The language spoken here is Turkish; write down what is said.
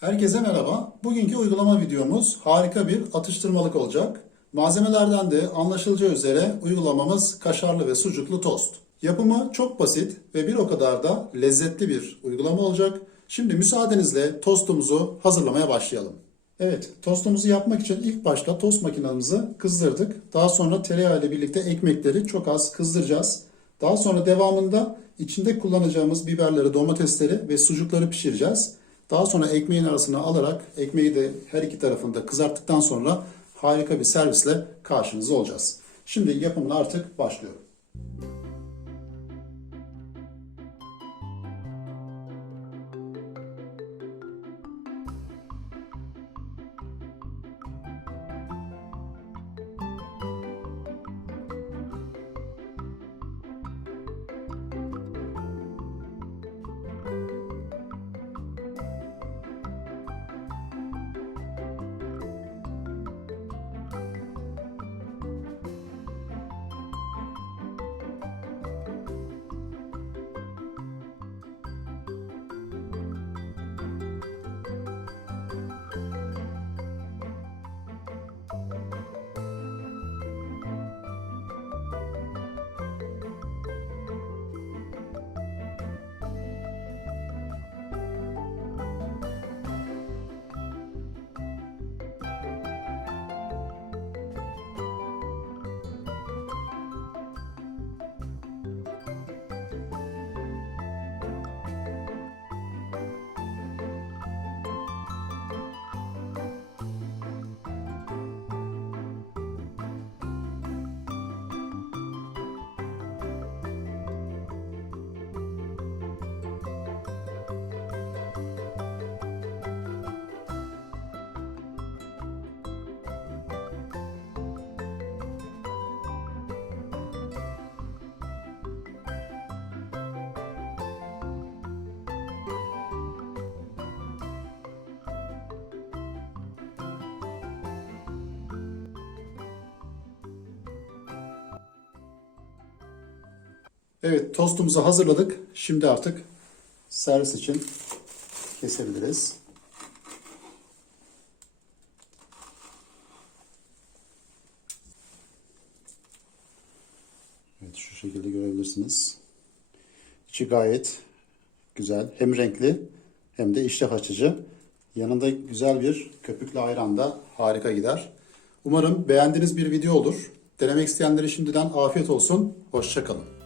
Herkese merhaba. Bugünkü uygulama videomuz harika bir atıştırmalık olacak. Malzemelerden de anlaşılacağı üzere uygulamamız kaşarlı ve sucuklu tost. Yapımı çok basit ve bir o kadar da lezzetli bir uygulama olacak. Şimdi müsaadenizle tostumuzu hazırlamaya başlayalım. Evet, tostumuzu yapmak için ilk başta tost makinamızı kızdırdık. Daha sonra tereyağı ile birlikte ekmekleri çok az kızdıracağız. Daha sonra devamında içinde kullanacağımız biberleri, domatesleri ve sucukları pişireceğiz. Daha sonra ekmeğin arasına alarak ekmeği de her iki tarafında kızarttıktan sonra harika bir servisle karşınızda olacağız. Şimdi yapımına artık başlıyorum. Evet, tostumuzu hazırladık. Şimdi artık servis için kesebiliriz. Evet, şu şekilde görebilirsiniz. İçi gayet güzel. Hem renkli hem de iştah açıcı. Yanında güzel bir köpüklü ayran da harika gider. Umarım beğendiğiniz bir video olur. Denemek isteyenlere şimdiden afiyet olsun. Hoşçakalın.